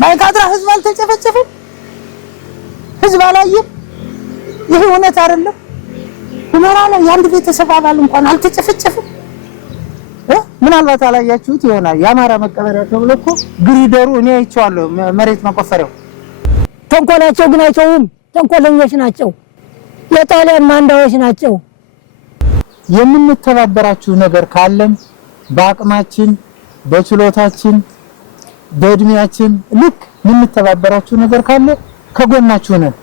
ማይካድራ ህዝብ አልተጨፈጨፈም? ህዝብ አላየም? ይሄ እውነት አይደለም? ሁመራ ላይ የአንድ ቤተሰብ አባል እንኳን አልተጨፈጨፈም? ምናልባት አላያችሁት ይሆናል። የአማራ መቀበሪያ ተብሎ እኮ ግሪደሩ እኔ አይቼዋለሁ፣ መሬት መቆፈሪያው። ተንኮላቸው ግን አይተውም። ተንኮለኞች ናቸው፣ የጣሊያን ማንዳዎች ናቸው። የምንተባበራችሁ ነገር ካለም በአቅማችን፣ በችሎታችን፣ በእድሜያችን ልክ የምንተባበራችሁ ነገር ካለ ከጎናችሁ ነን።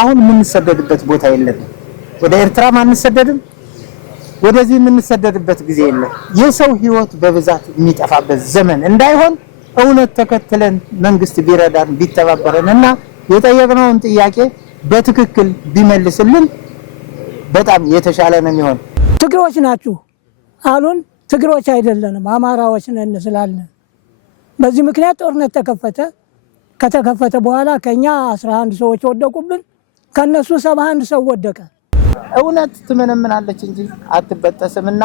አሁን የምንሰደድበት ቦታ የለም። ወደ ኤርትራ አንሰደድም፣ ወደዚህ የምንሰደድበት ጊዜ የለም። የሰው ህይወት በብዛት የሚጠፋበት ዘመን እንዳይሆን እውነት ተከትለን መንግስት ቢረዳን ቢተባበረንና የጠየቅነውን ጥያቄ በትክክል ቢመልስልን በጣም የተሻለ ነው የሚሆን። ትግሮች ናችሁ አሉን። ትግሮች አይደለንም አማራዎች ነን ስላልን በዚህ ምክንያት ጦርነት ተከፈተ። ከተከፈተ በኋላ ከኛ 11 ሰዎች ወደቁብን፣ ከነሱ 71 ሰው ወደቀ። እውነት ትመነምናለች እንጂ አትበጠስምና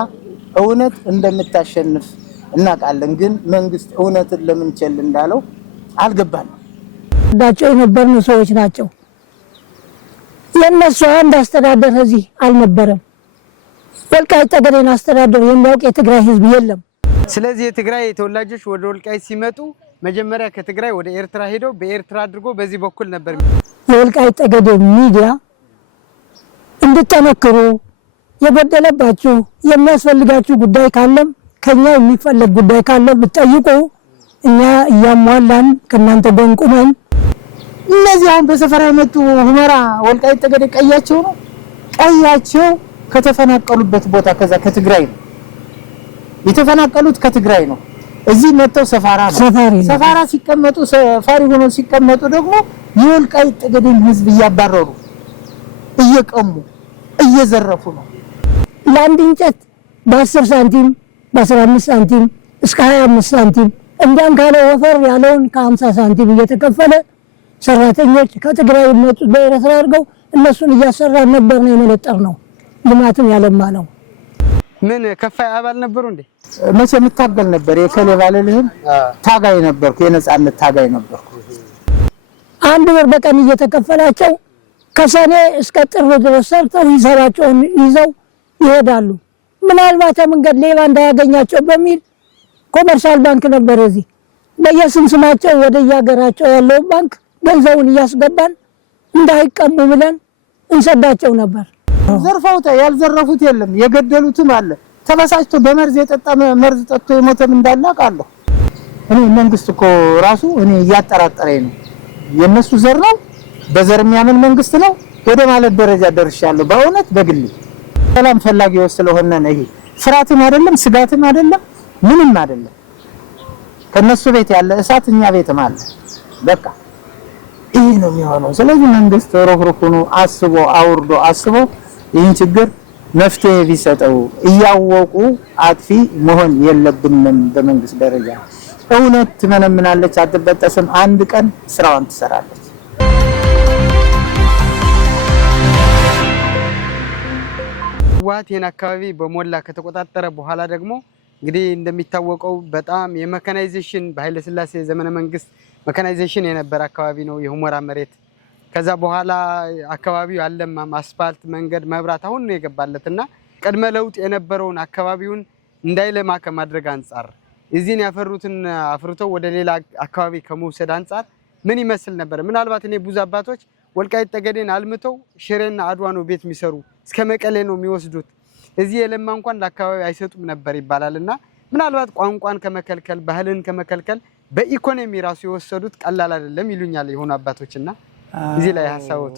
እውነት እንደምታሸንፍ እናውቃለን። ግን መንግስት እውነትን ለምን ቸል እንዳለው አልገባንም። ዳቸው የነበርን ሰዎች ናቸው። የነሱ አንድ አስተዳደር እዚህ አልነበረም። ወልቃይት ጠገዴን አስተዳደር የሚያውቅ የትግራይ ህዝብ የለም። ስለዚህ የትግራይ ተወላጆች ወደ ወልቃይት ሲመጡ መጀመሪያ ከትግራይ ወደ ኤርትራ ሄደው በኤርትራ አድርጎ በዚህ በኩል ነበር። የወልቃይት ጠገዴ ሚዲያ እንድትጠነክሩ የጎደለባችሁ የሚያስፈልጋችሁ ጉዳይ ካለም ከኛ የሚፈልግ ጉዳይ ካለ ብትጠይቁ እኛ እያሟላን ከናንተ ጎን ቆመን። እነዚህ አሁን በሰፈራ የመጡ ሁመራ ወልቃይት ጠገዴ ቀያቸው ነው። ቀያቸው ከተፈናቀሉበት ቦታ ከዛ ከትግራይ ነው የተፈናቀሉት፣ ከትግራይ ነው። እዚህ መጥተው ሰፋራ ሲቀመጡ ሰፋሪ ሆነው ሲቀመጡ ደግሞ የወልቃይት ጠገዴን ህዝብ እያባረሩ እየቀሙ እየዘረፉ ነው። ለአንድ እንጨት በ10 ሳንቲም በ15 ሳንቲም እስከ 25 ሳንቲም እንዲያም ካለ ወፈር ያለውን ከ50 ሳንቲም እየተከፈለ ሰራተኞች ከትግራይ መጡ በኤርትራ አድርገው እነሱን እያሰራን ነበር ነው የመለጠር ነው። ልማትም ያለማ ነው። ምን ከፋይ አባል ነበሩ እንዴ? መቼ የምታገል ነበር። የከሌ ባለልህም ታጋይ ነበርኩ፣ የነጻነት ታጋይ ነበርኩ። 1 ብር በቀን እየተከፈላቸው ከሰኔ እስከ ጥር ድረስ ሰርተው ሂሳባቸውን ይዘው ይሄዳሉ። ምናልባት መንገድ ሌባ እንዳያገኛቸው በሚል ኮመርሻል ባንክ ነበር እዚህ በየስማቸው ወደ ያገራቸው ያለው ባንክ ገንዘቡን እያስገባን እንዳይቀሙ ብለን እንሰዳቸው ነበር። ዘርፈውታ ያልዘረፉት የለም፣ የገደሉትም አለ። ተበሳጭቶ በመርዝ የጠጣ መርዝ ጠጥቶ የሞተም እንዳለ አውቃለሁ። እኔ መንግስት እኮ ራሱ እኔ እያጠራጠረኝ ነው። የነሱ ዘር ነው፣ በዘር የሚያምን መንግስት ነው ወደ ማለት ደረጃ ደርሻለሁ። በእውነት በግል ሰላም ፈላጊው ስለሆነ ነው። ይሄ ፍራትም አይደለም፣ ስጋትም አይደለም፣ ምንም አይደለም። ከነሱ ቤት ያለ እሳት እኛ ቤትም አለ። በቃ ይሄ ነው የሚሆነው። ስለዚህ መንግስት ሮፍሮፍ ሆኖ አስቦ አውርዶ አስቦ ይህን ችግር መፍትሄ ቢሰጠው። እያወቁ አጥፊ መሆን የለብንም። በመንግስት ደረጃ እውነት ትመነምናለች፣ አትበጠስም። አንድ ቀን ስራዋን ትሰራለች። ዋቴን አካባቢ በሞላ ከተቆጣጠረ በኋላ ደግሞ እንግዲህ እንደሚታወቀው በጣም የመካናይዜሽን በኃይለ ሥላሴ ዘመነ መንግስት መካናይዜሽን የነበረ አካባቢ ነው የሁመራ መሬት። ከዛ በኋላ አካባቢው ያለማም አስፋልት፣ መንገድ፣ መብራት አሁን ነው የገባለትና ቀድመ ለውጥ የነበረውን አካባቢውን እንዳይለማ ከማድረግ አንፃር እዚህን ያፈሩትን አፍርተው ወደ ሌላ አካባቢ ከመውሰድ አንፃር ምን ይመስል ነበር? ምናልባት እኔ ብዙ አባቶች ወልቃይት ጠገዴን አልምተው ሽሬና አድዋ ነው ቤት የሚሰሩ፣ እስከ መቀሌ ነው የሚወስዱት፣ እዚህ የለማ እንኳን ለአካባቢ አይሰጡም ነበር ይባላልና ምናልባት ቋንቋን ከመከልከል ባህልን ከመከልከል በኢኮኖሚ ራሱ የወሰዱት ቀላል አይደለም ይሉኛል የሆኑ አባቶችና እዚህ ላይ ሐሳቦቱ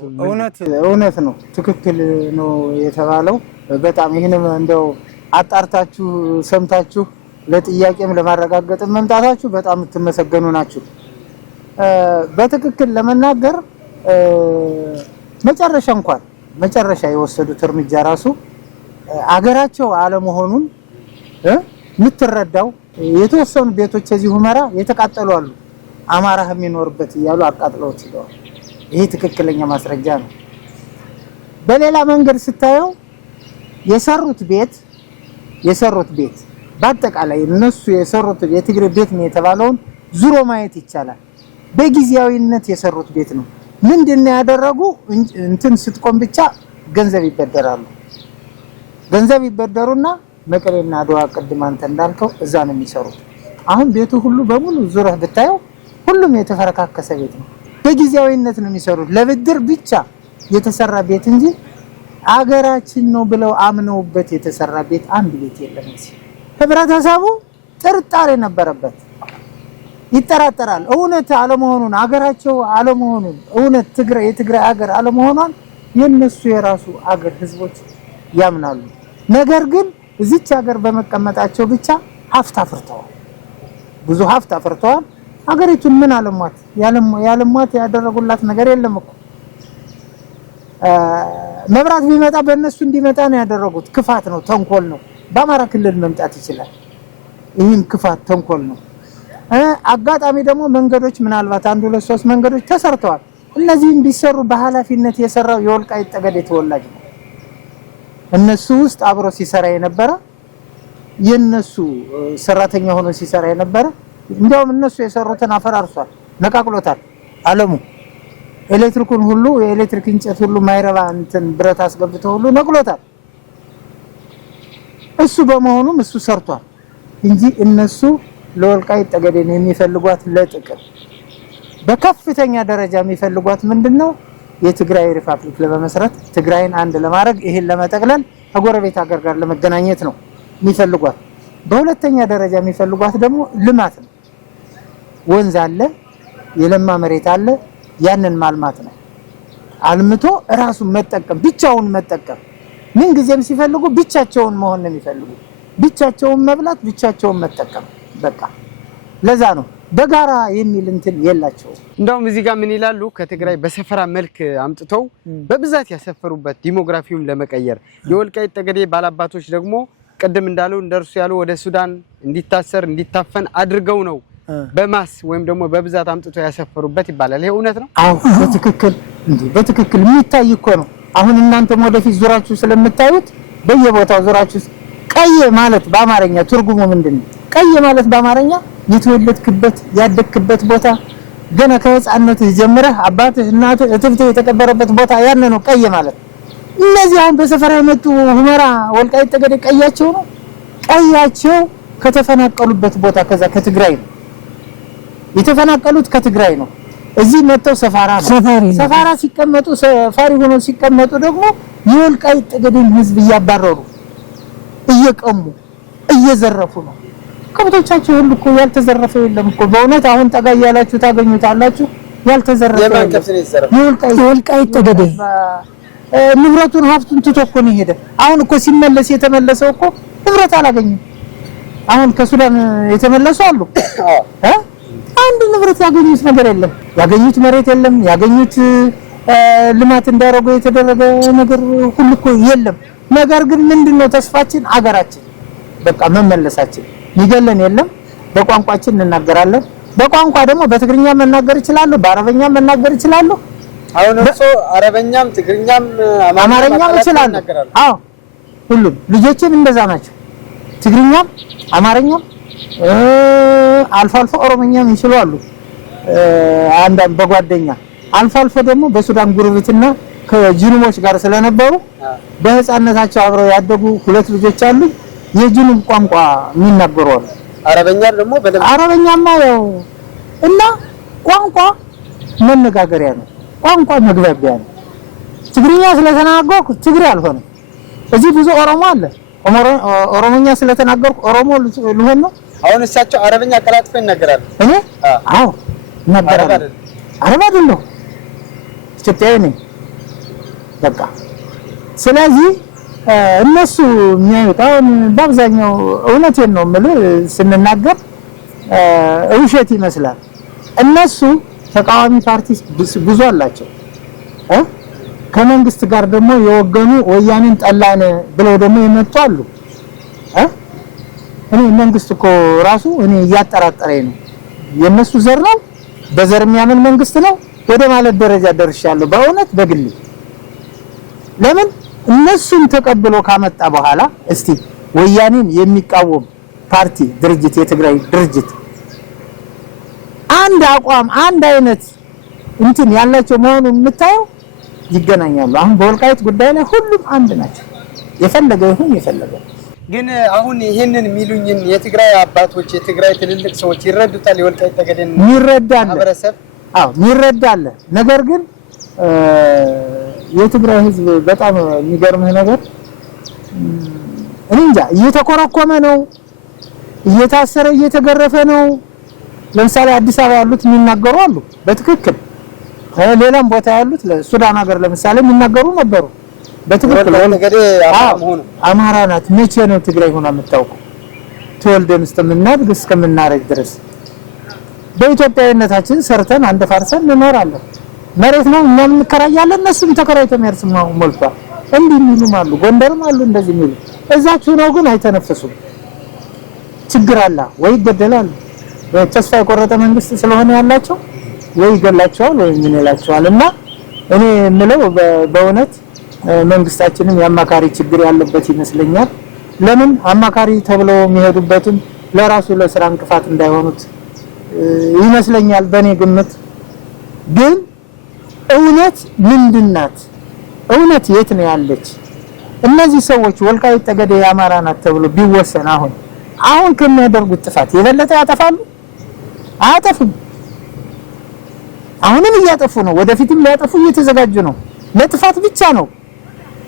እውነት ነው፣ ትክክል ነው የተባለው። በጣም ይሄንም እንደው አጣርታችሁ ሰምታችሁ ለጥያቄም ለማረጋገጥም መምጣታችሁ በጣም ትመሰገኑ ናችሁ። በትክክል ለመናገር መጨረሻ የወሰዱት እርምጃ ራሱ አገራቸው አለመሆኑን ምትረዳው የተወሰኑ ቤቶች እዚህ ሁመራ የተቃጠሉ አሉ። አማራ የሚኖርበት እያሉ አቃጥለውት ይደዋል። ይሄ ትክክለኛ ማስረጃ ነው። በሌላ መንገድ ስታየው የሰሩት ቤት በአጠቃላይ እነሱ የሰሩት የትግሬ ቤት ነው የተባለውን ዙሮ ማየት ይቻላል። በጊዜያዊነት የሰሩት ቤት ነው። ምንድነው ያደረጉ? እንትን ስትቆም ብቻ ገንዘብ ይበደራሉ። ገንዘብ ይበደሩና መቀሌና አድዋ ቅድም አንተ እንዳልከው እዛ ነው የሚሰሩት። አሁን ቤቱ ሁሉ በሙሉ ዙረህ ብታየው ሁሉም የተፈረካከሰ ቤት ነው። በጊዜያዊነት ነው የሚሰሩት። ለብድር ብቻ የተሰራ ቤት እንጂ አገራችን ነው ብለው አምነውበት የተሰራ ቤት አንድ ቤት የለም። ህብረተሰቡ ጥርጣሬ ነበረበት። ይጠራጠራል። እውነት አለመሆኑን አገራቸው አለመሆኑን እውነት የትግራይ ሀገር አለመሆኗን የነሱ የራሱ አገር ህዝቦች ያምናሉ። ነገር ግን እዚች ሀገር በመቀመጣቸው ብቻ ሀብት አፍርተዋል። ብዙ ሀብት አፍርተዋል። ሀገሪቱን ምን አለሟት? ያለሟት ያደረጉላት ነገር የለም እኮ። መብራት ቢመጣ በእነሱ እንዲመጣ ነው ያደረጉት። ክፋት ነው፣ ተንኮል ነው። በአማራ ክልል መምጣት ይችላል። ይህም ክፋት ተንኮል ነው። አጋጣሚ ደግሞ መንገዶች ምናልባት 1 2 3 መንገዶች ተሰርተዋል። እነዚህም ቢሰሩ በኃላፊነት የሰራው የወልቃይት ጠገዴ ተወላጅ ነው። እነሱ ውስጥ አብሮ ሲሰራ የነበረ የነሱ ሰራተኛ ሆኖ ሲሰራ የነበረ እንዲያውም እነሱ የሰሩትን አፈራርሷል፣ ነቃቅሎታል። አለሙ ኤሌክትሪኩን ሁሉ የኤሌክትሪክ እንጨት ሁሉ ማይረባ እንትን ብረት አስገብተው ሁሉ ነቅሎታል። እሱ በመሆኑም እሱ ሰርቷል እንጂ እነሱ ለወልቃይት ጠገዴን የሚፈልጓት ለጥቅም በከፍተኛ ደረጃ የሚፈልጓት ምንድነው? የትግራይ ሪፐብሊክ ለመመስረት ትግራይን አንድ ለማድረግ ይሄን ለመጠቅለል ከጎረቤት ሀገር ጋር ለመገናኘት ነው የሚፈልጓት። በሁለተኛ ደረጃ የሚፈልጓት ደግሞ ልማት ነው። ወንዝ አለ፣ የለማ መሬት አለ፣ ያንን ማልማት ነው። አልምቶ ራሱን መጠቀም፣ ብቻውን መጠቀም። ምን ጊዜም ሲፈልጉ ብቻቸውን መሆን ነው የሚፈልጉ። ብቻቸውን መብላት፣ ብቻቸውን መጠቀም። በቃ ለዛ ነው በጋራ የሚል እንትን የላቸው። እንደውም እዚህ ጋር ምን ይላሉ? ከትግራይ በሰፈራ መልክ አምጥተው በብዛት ያሰፈሩበት ዲሞግራፊውን ለመቀየር የወልቃይት ጠገዴ ባላባቶች ደግሞ ቀደም እንዳለው እንደርሱ ያሉ ወደ ሱዳን እንዲታሰር እንዲታፈን አድርገው ነው በማስ ወይም ደግሞ በብዛት አምጥተው ያሰፈሩበት ይባላል። ይሄ እውነት ነው? አዎ በትክክል የሚታይ እኮ ነው። አሁን እናንተም ወደፊት ዙራችሁ ስለምታዩት በየቦታው ዙራችሁ ቀይ ማለት በአማርኛ ትርጉሙ ምንድነው? ቀይ ማለት በአማርኛ የተወለድክበት ያደግክበት ቦታ ገና ከህፃንነትህ ጀምረህ አባትህ እናትህ እትብትህ የተቀበረበት ቦታ ያን ነው ቀይ ማለት። እነዚህ አሁን በሰፈራ የመጡ ሁመራ ወልቃይት ጠገዴ ቀያቸው ነው። ቀያቸው ከተፈናቀሉበት ቦታ ከዛ ከትግራይ ነው የተፈናቀሉት፣ ከትግራይ ነው። እዚህ መጥተው ሰፋራ ነው። ሰፋራ ሲቀመጡ ሰፋሪ ሆነው ሲቀመጡ ደግሞ የወልቃይት ጠገዴን ህዝብ እያባረሩ እየቀሙ እየዘረፉ ነው። ከብቶቻቸው ሁሉ እኮ ያልተዘረፈ የለም እኮ በእውነት አሁን ጠጋ ያላችሁ ታገኙታላችሁ። ያልተዘረፈ የወልቃይት ጠገዴ ንብረቱን ሀብቱን ትቶ እኮ ነው ሄደ። አሁን እኮ ሲመለስ የተመለሰው እኮ ንብረት አላገኘም። አሁን ከሱዳን የተመለሱ አሉ አንድ ንብረት ያገኙት ነገር የለም። ያገኙት መሬት የለም። ያገኙት ልማት እንዳደረጉ የተደረገ ነገር ሁሉ እኮ የለም። ነገር ግን ምንድነው ተስፋችን? አገራችን በቃ መመለሳችን። ይገለን የለም። በቋንቋችን እንናገራለን። በቋንቋ ደግሞ በትግርኛ መናገር ይችላል፣ በአረበኛ መናገር ይችላል። አሁን እርሶ አረበኛም ትግርኛም አማርኛም ይችላል? አዎ ሁሉም ልጆችም እንደዛ ናቸው። ትግርኛም አማርኛም አልፎ አልፎ ኦሮሞኛም ይችላሉ። አንዳንድ በጓደኛ አልፎ አልፎ ደግሞ በሱዳን ጉርብትና ከጅኑሞች ጋር ስለነበሩ በህፃንነታቸው አብረው ያደጉ 2 ልጆች አሉ። የጅኑም ቋንቋ የሚናገሩ አሉ። አረበኛ ደግሞ በደንብ አረበኛማ ያው እና ቋንቋ መነጋገሪያ ነው። ቋንቋ መግባቢያ ነው። ትግርኛ ስለተናገርኩ ትግሬ አልሆነም። እዚህ ብዙ ኦሮሞ አለ። ኦሮሞኛ ስለተናገርኩ ኦሮሞ ልሆን ነው። አሁን እሳቸው አረበኛ ቀላጥፈው ይናገራሉ። እኔ አዎ እናገራለሁ። አረብ አይደለሁ፣ ኢትዮጵያዊ ነኝ። በቃ ስለዚህ እነሱ የሚያዩት አሁን በአብዛኛው እውነቴን ነው የምልህ ስንናገር ውሸት ይመስላል። እነሱ ተቃዋሚ ፓርቲ ብዙ አላቸው። ከመንግስት ጋር ደግሞ የወገኑ ወያኔን ጠላን ብለው ደግሞ የመጡ አሉ። እኔ መንግስት እኮ ራሱ እኔ እያጠራጠረኝ ነው። የነሱ ዘር ነው፣ በዘር የሚያምን መንግስት ነው ወደ ማለት ደረጃ ደርሻለሁ በእውነት በግል። ለምን እነሱን ተቀብሎ ካመጣ በኋላ እስቲ ወያኔን የሚቃወም ፓርቲ ድርጅት የትግራይ ድርጅት አንድ አቋም አንድ አይነት እንትን ያላቸው መሆኑን የምታየው ይገናኛሉ። አሁን በወልቃይት ጉዳይ ላይ ሁሉም አንድ ናቸው። የፈለገ ይሁን የፈለገ ግን አሁን ይሄንን የሚሉኝን የትግራይ አባቶች የትግራይ ትልልቅ ሰዎች ይረዱታል። የወልቃይት ጠገዴን ይረዳል ማህበረሰብ ይረዳል። ነገር ግን የትግራይ ህዝብ በጣም የሚገርምህ ነገር እንጃ እየተኮረኮመ ነው፣ እየታሰረ እየተገረፈ ነው። ለምሳሌ አዲስ አበባ ያሉት የሚናገሩ አሉ በትክክል ሌላም ቦታ ያሉት ለሱዳን ሀገር ለምሳሌ የሚናገሩ ነበሩ በትክክል አማራ ናት። መቼ ነው ትግራይ ሆና የምታውቀው? ተወልደን እስከምናድግ እስከምናረጅ ድረስ በኢትዮጵያዊነታችን ሰርተን አንደፋርሰን እንኖራለን። መሬት ነው እኛም እንከራያለን፣ እነሱም ተከራይተው የሚያርሱም ሞልቷል። እንዲህ የሚሉም አሉ፣ ጎንደርም አሉ እንደዚህ የሚሉ። እዛችሁ ነው ግን አይተነፈሱም። ችግር አለ ወይ ይገደላሉ። ተስፋ የቆረጠ መንግስት ስለሆነ ያላቸው ወይ ይገላቸዋል ወይ ምን ይላቸዋል። እና እኔ የምለው በእውነት መንግስታችንም የአማካሪ ችግር ያለበት ይመስለኛል። ለምን አማካሪ ተብሎ የሚሄዱበትም ለራሱ ለስራ እንቅፋት እንዳይሆኑት ይመስለኛል በእኔ ግምት። ግን እውነት ምንድናት? እውነት የት ነው ያለች? እነዚህ ሰዎች ወልቃይት ጠገዴ የአማራ ናት ተብሎ ቢወሰን አሁን ከሚያደርጉት ጥፋት የበለጠ ያጠፋሉ? አያጠፉም። አሁንም እያጠፉ ነው፣ ወደፊትም ሊያጠፉ እየተዘጋጁ ነው። ለጥፋት ብቻ ነው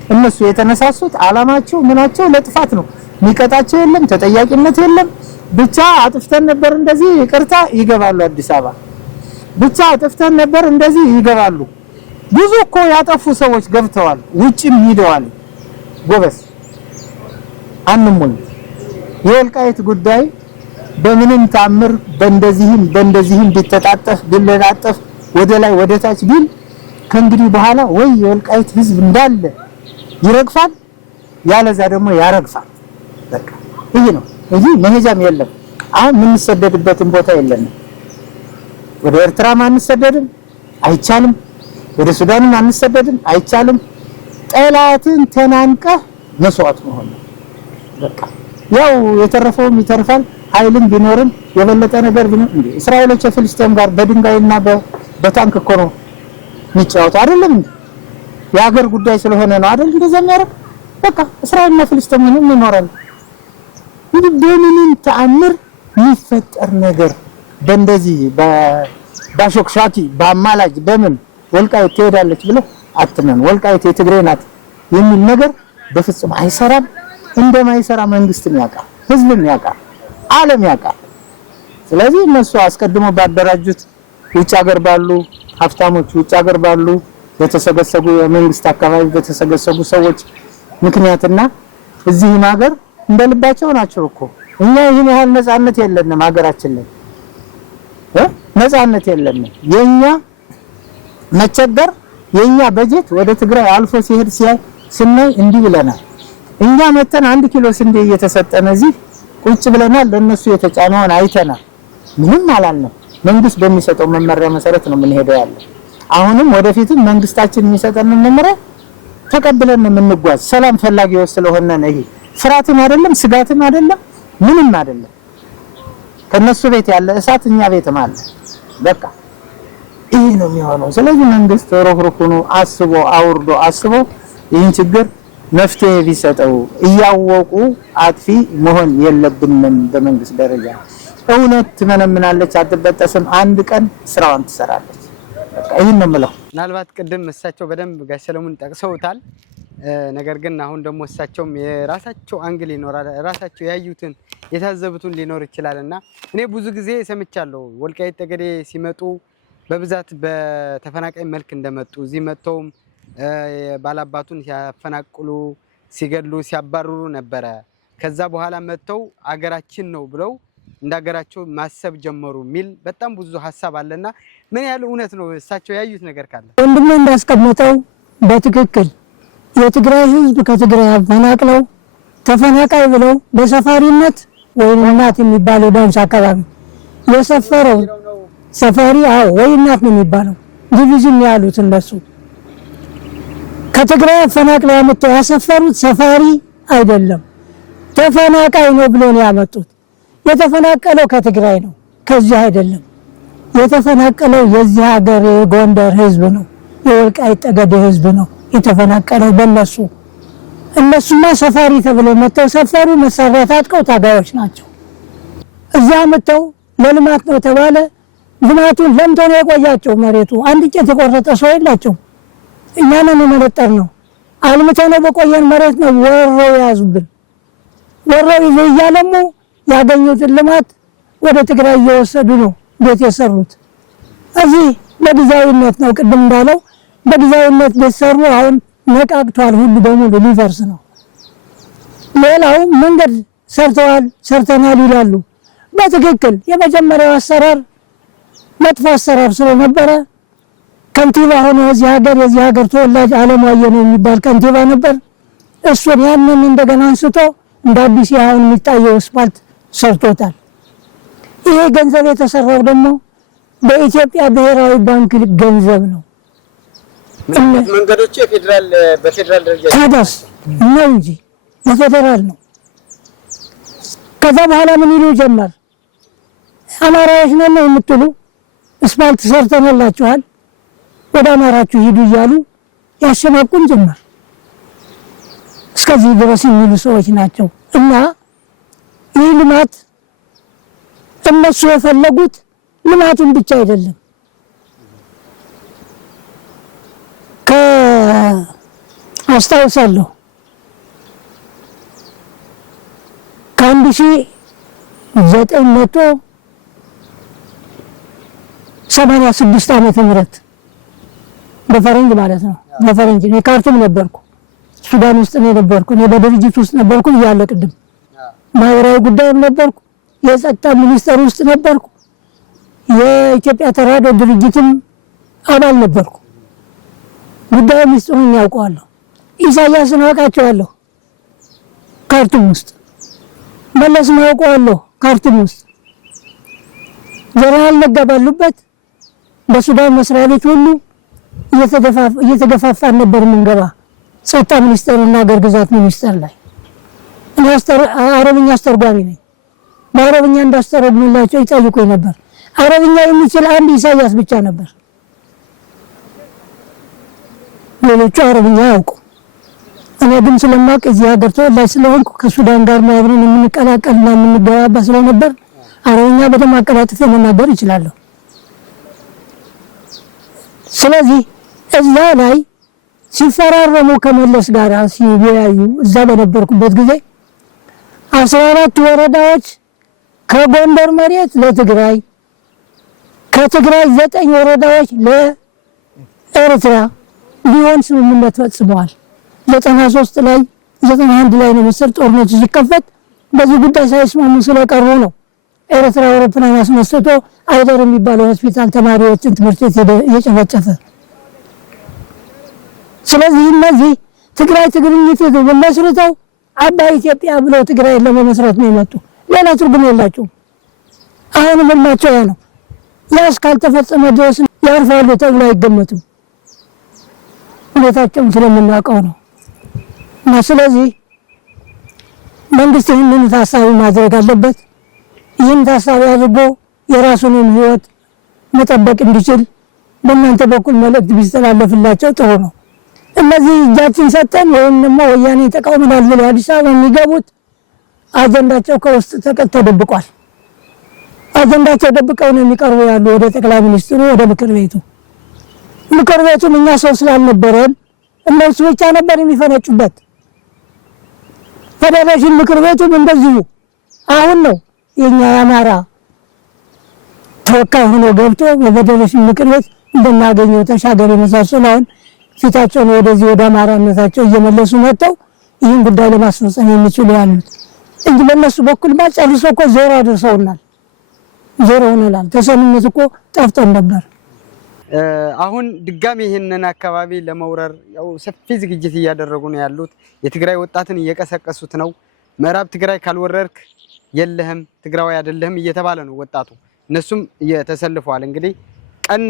እነሱ የተነሳሱት። አላማቸው ምናቸው ለጥፋት ነው። የሚቀጣቸው የለም፣ ተጠያቂነት የለም። ብቻ አጥፍተን ነበር እንደዚህ ይቅርታ ይገባሉ። አዲስ አበባ ብቻ አጥፍተን ነበር እንደዚህ ይገባሉ። ብዙ እኮ ያጠፉ ሰዎች ገብተዋል፣ ውጭም ሄደዋል። ጎበስ አንሙን የወልቃይት ጉዳይ በምንም ታምር በእንደዚህም ቢተጣጠፍ ቢለጣጠፍ ወደ ላይ ወደ ታች ቢል ከእንግዲህ በኋላ ወይ የወልቃይት ህዝብ እንዳለ ይረግፋል፣ ያለዛ ደግሞ ያረግፋል። በቃ ይሄ ነው እንጂ መሄጃም የለም። አሁን የምንሰደድበትን ቦታ የለንም። ወደ ኤርትራም አንሰደድም፣ አይቻልም። ወደ ሱዳንም አንሰደድም፣ አይቻልም። ጠላትን ተናንቀህ መስዋዕት መሆን ነው በቃ። ያው የተረፈውም ይተርፋል። ኃይልም ቢኖርም የበለጠ ነገር ቢኖር እንዴ እስራኤሎች ከፍልስጤም ጋር በድንጋይና በታንክ እኮ ነው የሚጫወቱ አይደለም እንዴ? የሀገር ጉዳይ ስለሆነ ነው አይደል እንደዛ የሚያደርግ። በቃ እስራኤልና ፍልስጤም ሆነው ይኖራሉ። እንግዲህ በምንም ተአምር የሚፈጠር ነገር በእንደዚህ በአሾክሻኪ በአማላጅ በምን ወልቃይት ትሄዳለች ብለህ አትመን። ወልቃይት የትግሬ ናት የሚል ነገር በፍጹም አይሰራም። እንደማይሰራ መንግስትም ያውቃል፣ ህዝብም ያውቃል፣ ዓለም ያውቃል። ስለዚህ እነሱ አስቀድሞ ባደራጁት ውጭ ሀገር ባሉ ሀብታሞች ውጭ ሀገር ባሉ በተሰገሰጉ የመንግስት አካባቢ በተሰገሰጉ ሰዎች ምክንያትና እዚህም ሀገር እንደልባቸው ናቸው እኮ። እኛ ይህን ያህል ነፃነት የለንም ሀገራችን ላይ ነፃነት የለንም። የኛ መቸገር የኛ በጀት ወደ ትግራይ አልፎ ሲሄድ ስናይ እንዲህ ብለናል። እኛ መተን 1 ኪሎ ስንዴ እየተሰጠነ እዚህ ቁጭ ብለናል። ለነሱ የተጫነውን አይተናል። ምንም አላልንም። መንግስት በሚሰጠው መመሪያ መሰረት ነው የምንሄደው ያለ። አሁንም ወደፊትም መንግስታችን የሚሰጠን መመሪያ ተቀብለን ነው የምንጓዝ። ሰላም ፈላጊዎች ስለሆነ ነው። ይሄ ፍራትም አይደለም፣ ስጋትም አይደለም፣ ምንም አይደለም። ከነሱ ቤት ያለ እሳት እኛ ቤትም አለ። በቃ ይሄ ነው የሚሆነው። ስለዚህ መንግስት ሮፍሮፉኑ አስቦ አውርዶ አስቦ ይህን ችግር መፍትሄ ቢሰጠው። እያወቁ አጥፊ መሆን የለብንም። በመንግስት ደረጃ እውነት ትመነምናለች፣ አትበጠስም። አንድ ቀን ስራዋን ትሰራለች። በቃ ይሄን ነው የምለው። ምናልባት ቅድም እሳቸው በደንብ ጋሽ ሰለሞን ጠቅሰውታል። ነገር ግን አሁን ደግሞ እሳቸውም የራሳቸው አንግል ይኖራል፣ ራሳቸው ያዩትን የታዘቡትን ሊኖር ይችላልና እኔ ብዙ ጊዜ ሰምቻለሁ። ወልቃይት ጠገዴ ሲመጡ በብዛት በተፈናቃይ መልክ እንደመጡ እዚህ መጥተውም ባላባቱን ሲያፈናቅሉ፣ ሲገድሉ፣ ሲያባርሩ ነበረ። ከዛ በኋላ መጥተው አገራችን ነው ብለው እንዳገራቸው ማሰብ ጀመሩ የሚል በጣም ብዙ ሀሳብ አለና ምን ያህል እውነት ነው? እሳቸው ያዩት ነገር ካለ ወንድሜ እንዳስቀመጠው በትክክል የትግራይ ህዝብ ከትግራይ አፈናቅለው ተፈናቃይ ብለው በሰፋሪነት ወይን እናት የሚባለው ዳንስ አካባቢ የሰፈረው ሰፋሪ ወይ እናት ነው የሚባለው ዲቪዥን ያሉት እነሱ ከትግራይ አፈናቅለው ያመጣው ያሰፈሩት ሰፋሪ አይደለም፣ ተፈናቃይ ነው ብሎ ነው ያመጡት። የተፈናቀለው ከትግራይ ነው፣ ከዚህ አይደለም። የተፈናቀለው የዚህ ሀገር የጎንደር ህዝብ ነው፣ የወልቃይት ጠገዴ ህዝብ ነው የተፈናቀለው በእነሱ። እነሱማ ሰፋሪ ተብለው መጥተው ሰፈሩ፣ መሳሪያ ታጥቀው ታጋዮች ናቸው። እዚያ መጥተው ለልማት ነው ተባለ። ልማቱን ለምቶ ነው የቆያቸው። መሬቱ አንድ ቄት የቆረጠ ሰው የላቸው። እኛ ነን የመነጠር ነው። አልምተው ነው በቆየን መሬት ነው ወረው ያዙብን። ወረው ይዘው እያለሙ ያገኙትን ልማት ወደ ትግራይ እየወሰዱ ነው ቤት የሰሩት። እዚህ በጊዜያዊነት ነው፣ ቅድም እንዳለው በጊዜያዊነት ቤት ሰሩ። አሁን ነቃቅቷል፣ ሁሉ በሙሉ ሊፈርስ ነው። ሌላው መንገድ ሰርተናል ይላሉ። በትክክል የመጀመሪያው አሰራር መጥፎ አሰራር ስለነበረ ከንቲባ ሆኖ የዚህ ሀገር ተወላጅ አለማየሁ ነው የሚባል ከንቲባ ነበር። እሱን ያንን እንደገና አንስቶ እንደ አዲስ አሁን የሚታየው አስፋልት ሰርቶታል። ይሄ ገንዘብ የተሰራው ደግሞ በኢትዮጵያ ብሔራዊ ባንክ ገንዘብ ነው። መንገዶቹ በፌደራል ደረጃ ታዳስ ነው እንጂ በፌደራል ነው። ከዛ በኋላ ምን ይሉ ጀመር? አማራዎች ነን ነው የምትሉ አስፋልት ሰርተናላችኋል ወደ አማራችሁ ሂዱ እያሉ ያሸማቁን ጀመር። እስከዚህ ድረስ የሚሉ ሰዎች ናቸው። እና ይህ ልማት እነሱ የፈለጉት ልማቱን ብቻ አይደለም። አስታውሳለሁ ከ1986 ዓመተ ምህረት በፈረንጅ ማለት ነው። በፈረንጅ እኔ ካርቱም ነበርኩ፣ ሱዳን ውስጥ ነው ነበርኩ። እኔ በድርጅት ውስጥ ነበርኩ እያለ ቅድም ማህበራዊ ጉዳይም ነበርኩ፣ የጸጥታ ሚኒስቴር ውስጥ ነበርኩ፣ የኢትዮጵያ ተራድኦ ድርጅትም አባል ነበርኩ። ጉዳዩ ምስጢሩን ያውቀዋለሁ። ኢሳያስን አውቃቸዋለሁ ካርቱም ውስጥ፣ መለስን አውቀዋለሁ ካርቱም ውስጥ። ጀነራል ነጋ ባሉበት በሱዳን መስሪያ ቤት ሁሉ እየተገፋፋን ነበር የምንገባ ጸጥታ ሚኒስቴር እና አገር ግዛት ሚኒስቴር ላይ። እኔ አረብኛ አስተርጓሚ ነኝ። በአረብኛ እንዳስተረጉምላቸው ይጠይቁኝ ነበር። አረብኛ የሚችል አንድ ኢሳያስ ብቻ ነበር። ሌሎቹ አረብኛ ያውቁ። እኔ ግን ስለማውቅ እዚህ ሀገር ተወላጅ ስለሆንኩ ከሱዳን ጋር ማብረን የምንቀላቀልና የምንገባባ ስለነበር አረብኛ በደንብ አቀላጥፌ መናገር እችላለሁ። ስለዚህ እዛ ላይ ሲፈራረሙ ከመለስ ጋር ሲወያዩ እዛ በነበርኩበት ጊዜ 14 ወረዳዎች ከጎንደር መሬት ለትግራይ፣ ከትግራይ 9 ወረዳዎች ለኤርትራ ሊሆን ስምምነት ፈጽመዋል። 93 ላይ 91 ላይ ነው መሰል ጦርነቱ ሲከፈት በዚህ ጉዳይ ሳይስማሙ ስለቀሩ ነው ኤርትራ አውሮፕላን አስነስቶ አይደር የሚባለው ሆስፒታል ተማሪዎችን ትምህርት ቤት እየጨፈጨፈ። ስለዚህ እነዚህ ትግራይ ትግርኝት መስርተው አባይ ኢትዮጵያ ብለው ትግራይ ለመመስረት ነው የመጡ። ሌላ ትርጉም የላቸውም። አሁን ምናቸው ያ ነው። ያ እስካልተፈጸመ ድረስ ያርፋሉ ተብሎ አይገመቱም። ሁኔታቸውን ስለምናውቀው ነው። እና ስለዚህ መንግስት ይህንን ታሳቢ ማድረግ አለበት። ይህን ታሳቢ አድርጎ የራሱንም ህይወት መጠበቅ እንዲችል በእናንተ በኩል መልእክት ቢስተላለፍላቸው ጥሩ ነው። እነዚህ እጃችን ሰጠን ወይም ደግሞ ወያኔ ተቃውመናል ብለው አዲስ አበባ የሚገቡት አጀንዳቸው ከውስጥ ተደብቋል። አጀንዳቸው ደብቀው ነው የሚቀርቡ ያሉ ወደ ጠቅላይ ሚኒስትሩ፣ ወደ ምክር ቤቱ። ምክር ቤቱም እኛ ሰው ስላልነበረን እነሱ ብቻ ነበር የሚፈነጩበት። ፌዴሬሽን ምክር ቤቱም እንደዚሁ አሁን ነው የኛ የአማራ ተወካይ ሆኖ ገብቶ በፌዴሬሽን ምክር ቤት እንደናገኘው ተሻገር የመሳሰሉ አሁን ፊታቸውን ወደዚህ ወደ አማራነታቸው እየመለሱ መጥተው ይህን ጉዳይ ለማስፈጸም የሚችሉ ያሉት እንጂ በእነሱ በኩል ጨርሶ እኮ ዜሮ አድርሰውናል። ዜሮ ሆነናል። ተሰሚነት እኮ ጠፍቶን ነበር። አሁን ድጋሚ ይህንን አካባቢ ለመውረር ያው ሰፊ ዝግጅት እያደረጉ ነው ያሉት። የትግራይ ወጣትን እየቀሰቀሱት ነው። ምዕራብ ትግራይ ካልወረርክ የለህም ትግራዊ አይደለህም እየተባለ ነው ወጣቱ። እነሱም እየተሰልፈዋል። እንግዲህ ቀን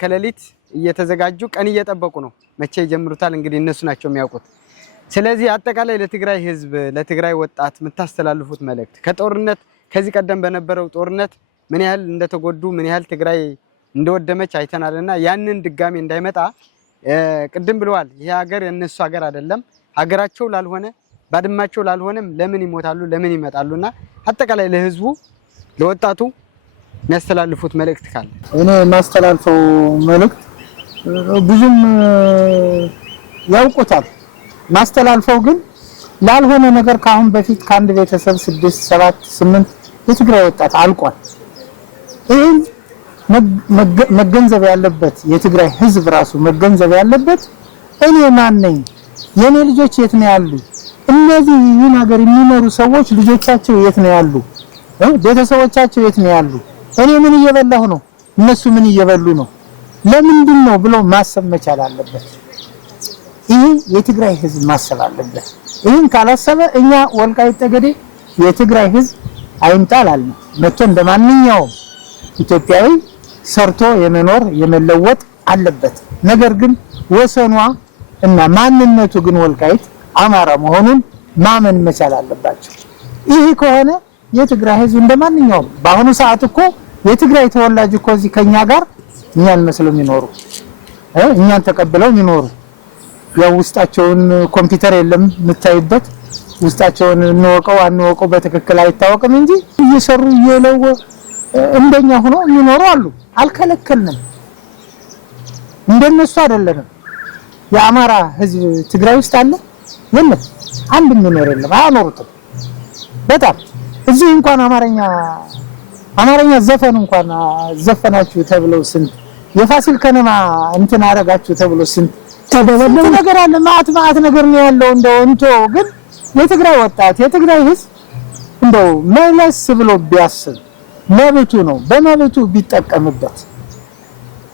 ከሌሊት እየተዘጋጁ ቀን እየጠበቁ ነው። መቼ ይጀምሩታል እንግዲህ እነሱ ናቸው የሚያውቁት። ስለዚህ አጠቃላይ ለትግራይ ህዝብ፣ ለትግራይ ወጣት የምታስተላልፉት መልእክት ከጦርነት ከዚህ ቀደም በነበረው ጦርነት ምን ያህል እንደተጎዱ ምን ያህል ትግራይ እንደወደመች አይተናልና ያንን ድጋሚ እንዳይመጣ ቅድም ብለዋል። ይሄ ሀገር የነሱ ሀገር አይደለም። ሀገራቸው ላልሆነ ባድማቸው ላልሆነም ለምን ይሞታሉ ለምን ይመጣሉና አጠቃላይ ለህዝቡ ለወጣቱ የሚያስተላልፉት መልእክት ካለ? እኔ ማስተላልፈው መልእክት ብዙም ያውቁታል። ማስተላልፈው ግን ላልሆነ ነገር ካሁን በፊት ከአንድ ቤተሰብ 6 7 8 የትግራይ ወጣት አልቋል። ይሄን መገንዘብ ያለበት የትግራይ ህዝብ ራሱ መገንዘብ ያለበት እኔ ማን ነኝ? የኔ ልጆች የት ነው ያሉ? እነዚህ ይህን ሀገር የሚመሩ ሰዎች ልጆቻቸው የት ነው ያሉ? ቤተሰቦቻቸው የት ነው ያሉ? እኔ ምን እየበላሁ ነው? እነሱ ምን እየበሉ ነው? ለምንድን ነው ብሎ ማሰብ መቻል አለበት። ይሄ የትግራይ ህዝብ ማሰብ አለበት። ይሄን ካላሰበ እኛ ወልቃይት ጠገዴ የትግራይ ህዝብ አይምጣላል መጥቶ እንደማንኛውም ኢትዮጵያዊ ሰርቶ የመኖር የመለወጥ አለበት። ነገር ግን ወሰኗ እና ማንነቱ ግን ወልቃይት አማራ መሆኑን ማመን መቻል አለባቸው። ይሄ ከሆነ የትግራይ ህዝብ እንደማንኛውም በአሁኑ ሰዓት እኮ የትግራይ ተወላጅ እኮ እዚህ ከኛ ጋር እኛን መስለው የሚኖሩ እኛን ተቀብለው የሚኖሩ ያው ውስጣቸውን ኮምፒውተር የለም የምታይበት ውስጣቸውን እንወቀው አንወቀው በትክክል አይታወቅም እንጂ እየሰሩ እየለወ እንደኛ ሆኖ የሚኖሩ አሉ። አልከለከልንም። እንደነሱ አይደለም። የአማራ ህዝብ ትግራይ ውስጥ አለ የለም? አንድ የሚኖር የለም። አያኖሩትም። በጣም እዚህ እንኳን አማርኛ ዘፈን እንኳን ዘፈናችሁ ተብለው ስንት የፋሲል ከነማ እንትን አረጋችሁ ተብለው ስንት ተደበደበ ነገር አለ። ማአት ነገር ነው ያለው። እንደው እንቶ ግን የትግራይ ወጣት የትግራይ ህዝብ እንደው መለስ ብሎ ቢያስብ መብቱ ነው። በመብቱ ቢጠቀምበት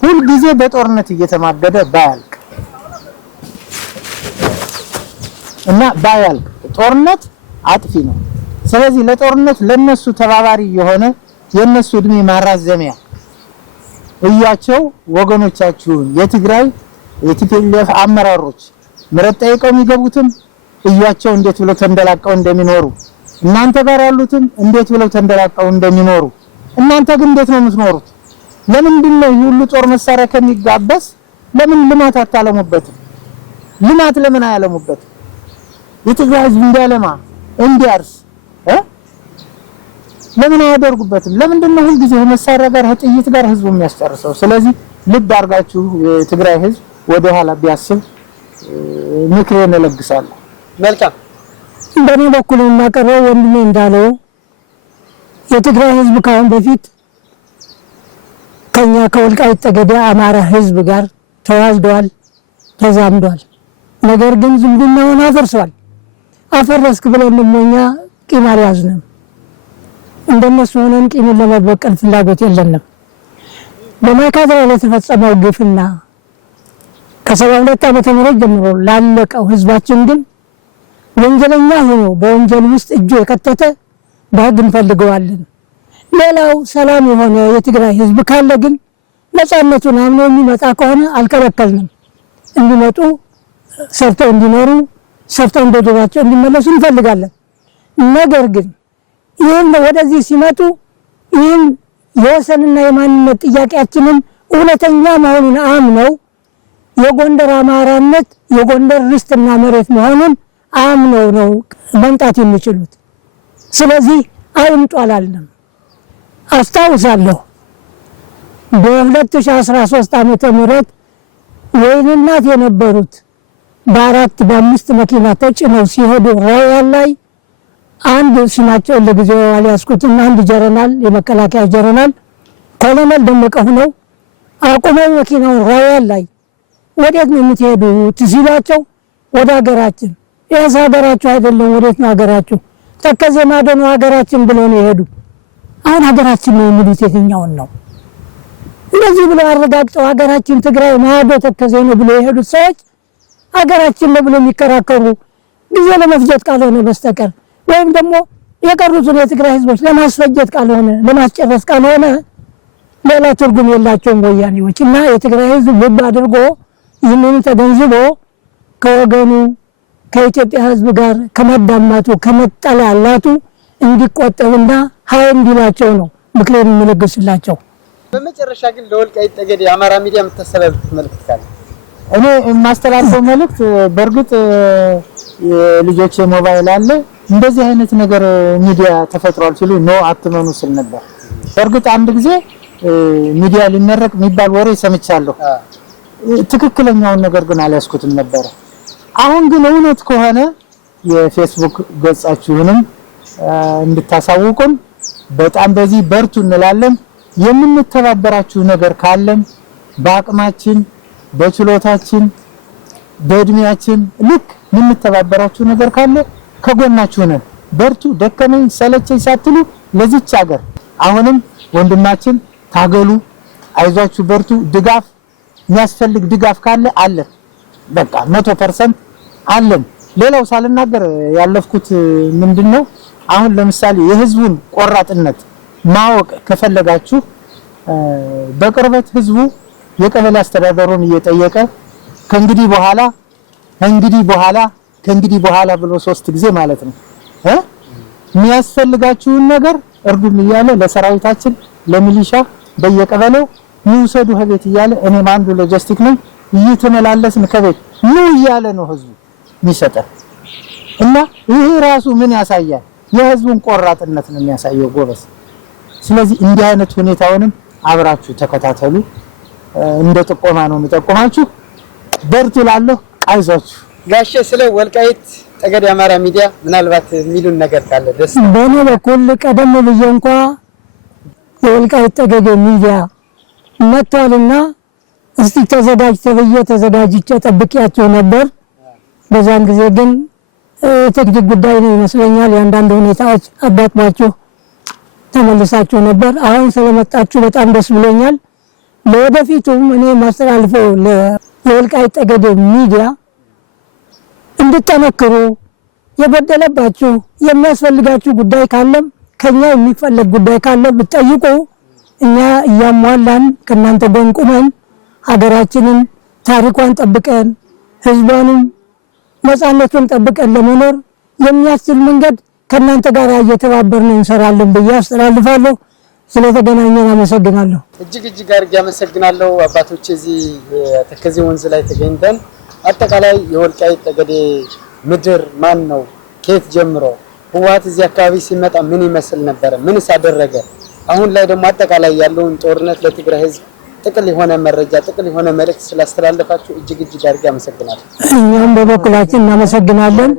ሁሉ ጊዜ በጦርነት እየተማገደ ባያልቅ እና ባያልቅ ጦርነት አጥፊ ነው። ስለዚህ ለጦርነት ለነሱ ተባባሪ የሆነ የነሱ እድሜ ማራዘሚያ እያቸው ወገኖቻችሁን የትግራይ የቲፒኤልኤፍ አመራሮች ምረጥ ጠይቀው የሚገቡትም እያቸው እንዴት ብለው ተንደላቀው እንደሚኖሩ እናንተ ጋር ያሉትም እንዴት ብለው ተንደላቀው እንደሚኖሩ እናንተ ግን እንዴት ነው የምትኖሩት? ለምንድን ነው ሁሉ ጦር መሳሪያ ከሚጋበስ ለምን ልማት አታለሙበት? ልማት ለምን አያለሙበት? የትግራይ ህዝብ እንዲያለማ እንዲያርስ ለምን አያደርጉበትም? ለምንድን ነው ሁሉ ጊዜ መሳሪያ ጋር ጥይት ጋር ህዝቡ የሚያስጨርሰው? ስለዚህ ልብ አድርጋችሁ የትግራይ ህዝብ ወደ ኋላ ቢያስብ ምክሬን እለግሳለሁ። መልካም። በእኔ በኩል የማቀርበው ወንድሜ እንዳለው የትግራይ ህዝብ ካሁን በፊት ከኛ ከወልቃይት ጠገዴ አማራ ህዝብ ጋር ተዋልዷል፣ ተዛምዷል። ነገር ግን ዝምድናውን አፈርሷል። አፈረስክ ብለን ደሞኛ ቂም አልያዝንም። እንደነሱ ሆነን ቂምን ለመበቀል ፍላጎት የለንም። በማይካድራ ለተፈጸመው ግፍና ከ72 ዓመተ ምህረት ጀምሮ ላለቀው ህዝባችን ግን ወንጀለኛ ሆኖ በወንጀል ውስጥ እጁ የከተተ በህግ እንፈልገዋለን። ሌላው ሰላም የሆነ የትግራይ ህዝብ ካለ ግን ነፃነቱን አምኖ የሚመጣ ከሆነ አልከለከልንም። እንዲመጡ ሰርተው እንዲኖሩ ሰርተው እንደደራቸው እንዲመለሱ እንፈልጋለን። ነገር ግን ይህን ወደዚህ ሲመጡ ይህን የወሰንና የማንነት ጥያቄያችንን እውነተኛ መሆኑን አምነው የጎንደር አማራነት የጎንደር ርስትና መሬት መሆኑን አምነው ነው መምጣት የሚችሉት። ስለዚህ አይምጡ አላልንም። አስታውሳለሁ በ2013 ዓመተ ምህረት ወይንናት የነበሩት በ4 በ5 መኪና ተጭነው ሲሄዱ ራያ ላይ አንድ ስማቸው ለጊዜው አልያዝኩትም አንድ ጀነራል የመከላከያ ጀነራል ኮሎኔል ደመቀ ሆነው አቁመው መኪናውን ራያ ላይ ወዴት ነው የምትሄዱት ሲሏቸው ወደ ሀገራችን። ይሄስ ሀገራችሁ አይደለም፣ ወዴት ነው ሀገራችሁ? ተከዜ ማዶ ነው ሀገራችን ብለው ነው የሄዱ። አሁን ሀገራችን ነው የሚሉት የትኛውን ነው? እንደዚህ ብለው አረጋግጠው ሀገራችን ትግራይ ማዶ ተከዜ ነው ብለው የሄዱት ሰዎች ሀገራችን ነው ብለው የሚከራከሩ ጊዜ ለመፍጀት ካልሆነ በስተቀር ወይም ደግሞ የቀሩትን የትግራይ ህዝቦች ለማስፈጀት ካልሆነ ለማስጨረስ ካልሆነ ሌላ ትርጉም የላቸውም ወያኔዎች። እና የትግራይ ህዝብ ልብ አድርጎ ይህንን ተገንዝቦ ከወገኑ ከኢትዮጵያ ህዝብ ጋር ከመዳማቱ ከመጠላላቱ እንዲቆጠብና ሀይ እንዲላቸው ነው ምክሬን የምለግስላቸው። በመጨረሻ ግን ለወልቃይት ጠገዴ የአማራ ሚዲያ የምታስተላልፉት መልእክት ካለ? እኔ የማስተላልፈው መልእክት በእርግጥ የልጆች ሞባይል አለ እንደዚህ አይነት ነገር ሚዲያ ተፈጥሯል ሲሉ ነው አትመኑ ስል ነበር። በእርግጥ አንድ ጊዜ ሚዲያ ሊመረቅ የሚባል ወሬ ሰምቻለሁ። ትክክለኛውን ነገር ግን አልያዝኩትም ነበር። አሁን ግን እውነት ከሆነ የፌስቡክ ገጻችሁንም እንድታሳውቁን በጣም በዚህ በርቱ እንላለን። የምንተባበራችሁ ነገር ካለም በአቅማችን በችሎታችን በእድሜያችን ልክ የምንተባበራችሁ ነገር ካለ ከጎናችሁ ነን። በርቱ፣ ደከመኝ ሰለቸኝ ሳትሉ ለዚች ሀገር አሁንም ወንድማችን ታገሉ፣ አይዟችሁ፣ በርቱ። ድጋፍ የሚያስፈልግ ድጋፍ ካለ አለን። በቃ 100% አለን። ሌላው ሳልናገር ያለፍኩት ምንድነው አሁን ለምሳሌ የህዝቡን ቆራጥነት ማወቅ ከፈለጋችሁ በቅርበት ህዝቡ የቀበሌ አስተዳደሩን እየጠየቀ ከእንግዲህ በኋላ ብሎ 3 ጊዜ ማለት ነው የሚያስፈልጋችሁን ነገር እርዱም እያለ ለሰራዊታችን ለሚሊሻ በየቀበሌው ይውሰዱ ከቤት እያለ እኔም አንዱ ሎጂስቲክ ነኝ እየተመላለስን ከቤት ነው እያለ ነው ህዝቡ የሚሰጠን እና ይሄ ራሱ ምን ያሳያል? የህዝቡን ቆራጥነት ነው የሚያሳየው ጎበዝ። ስለዚህ እንዲህ አይነት ሁኔታውንም አብራችሁ ተከታተሉ። እንደ ጥቆማ ነው የምጠቁማችሁ። በርቱ ላለሁ አይዟችሁ። ጋሼ ስለ ወልቃይት ጠገዴ አማራ ሚዲያ ምናልባት የሚሉን ነገር ካለ ደስ በእኔ በኩል ቀደም ብዬ እንኳን የወልቃይት ጠገዴ ሚዲያ መጥቷልና እስቲ ተዘጋጅ ተብዬ ተዘጋጅቼ ጠብቂያቸው ነበር። በዛን ጊዜ ግን ቴክኒክ ጉዳይ ነው ይመስለኛል የአንዳንድ ሁኔታዎች አጋጥሟችሁ ተመልሳችሁ ነበር። አሁን ስለመጣችሁ በጣም ደስ ብሎኛል። ለወደፊቱም እኔ ማስተላልፈው ለወልቃይት ጠገዴ ሚዲያ እንድትጠነክሩ የበደለባችሁ የሚያስፈልጋችሁ ጉዳይ ካለም ከኛ የሚፈልግ ጉዳይ ካለ ብትጠይቁ እኛ እያሟላን ከናንተ ጎን ቆመን ሀገራችንን ታሪኳን ጠብቀን ህዝቧንም ነፃነቱን ጠብቀን ለመኖር የሚያስችል መንገድ ከናንተ ጋር እየተባበርን እንሰራለን ብዬ አስተላልፋለሁ። ስለተገናኘን አመሰግናለሁ። እጅግ አድርጌ አመሰግናለሁ። አባቶች እዚህ ተከዜ ወንዝ ላይ ተገኝተን አጠቃላይ የወልቃይት ጠገዴ ምድር ማን ነው ከየት ጀምሮ ህወሓት እዚህ አካባቢ ሲመጣ ምን ይመስል ነበር፣ ምንስ አደረገ፣ አሁን ላይ ደግሞ አጠቃላይ ያለውን ጦርነት ለትግራይ ህዝብ ጥቅል የሆነ መረጃ ጥቅል የሆነ መልእክት ስላስተላለፋችሁ እጅግ አድርጌ አመሰግናለሁ። እኛም በበኩላችን እናመሰግናለን።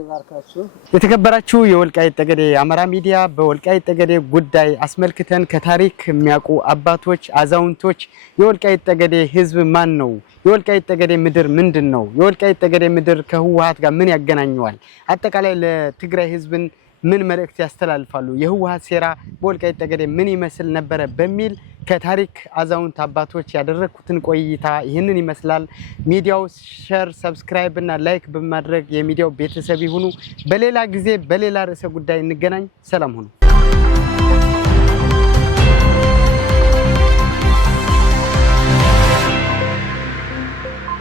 የተከበራችሁ የወልቃይት ጠገዴ አማራ ሚዲያ በወልቃይት ጠገዴ ጉዳይ አስመልክተን ከታሪክ የሚያውቁ አባቶች፣ አዛውንቶች የወልቃይት ጠገዴ ህዝብ ማን ነው፣ የወልቃይት ጠገዴ ምድር ምንድነው፣ የወልቃይት ጠገዴ ምድር ከህወሓት ጋር ምን ያገናኘዋል፣ አጠቃላይ ለትግራይ ህዝብን ምን መልእክት ያስተላልፋሉ፣ የህወሓት ሴራ በወልቃይት ጠገዴ ምን ይመስል ነበር በሚል ከታሪክ አዛውንት አባቶች ያደረኩትን ቆይታ ይህንን ይመስላል። ሚዲያው ሼር፣ ሰብስክራይብ እና ላይክ በማድረግ የሚዲያው ቤተሰብ ይሁኑ። በሌላ ጊዜ በሌላ ርዕሰ ጉዳይ እንገናኝ። ሰላም ሁኑ።